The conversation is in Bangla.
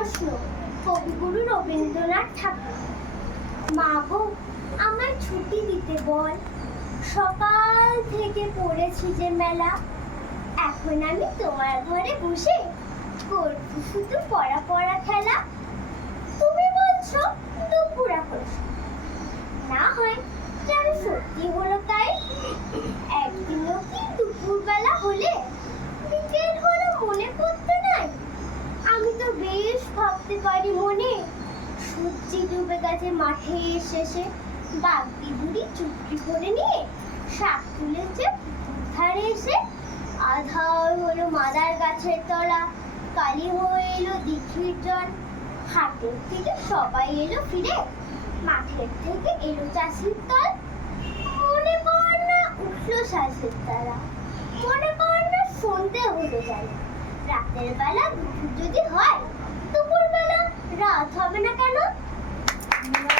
প্রশ্ন কবিগুরু রবীন্দ্রনাথ ঠাকুর। মা গো, আমায় ছুটি দিতে বল, সকাল থেকে পড়েছি যে মেলা। এখন আমি তোমার ঘরে বসে করছি শুধু পড়া পড়া খেলা। তুমি বলছো দুপুরা প্রশ্ন, না হয় যেন সত্যি হলো তাই। একদিনও কি দুপুরবেলা হলে বিকেল হলো মনে করতে নাই? আমি তো বেশ ভাবতে পারি মনে, সূর্যি ডুবে গেছে মাঠের শেষে। বাগদি বুড়ি চুপটি করে নিয়ে শাক তুলেছে ধারে এসে। আধার হলো মাদার গাছের তলা, কালি হয়ে এলো দিঘির জল। হাটের থেকে সবাই এলো ফিরে, মাঠের থেকে এলো চাষির দল। মনে কর না উঠলো শ্বাসের তারা, মনে কর না সন্ধে হলো জানা। রাতের বেলা দুপুর যদি হয়, দুপুর বেলা রাত হবে না কেন?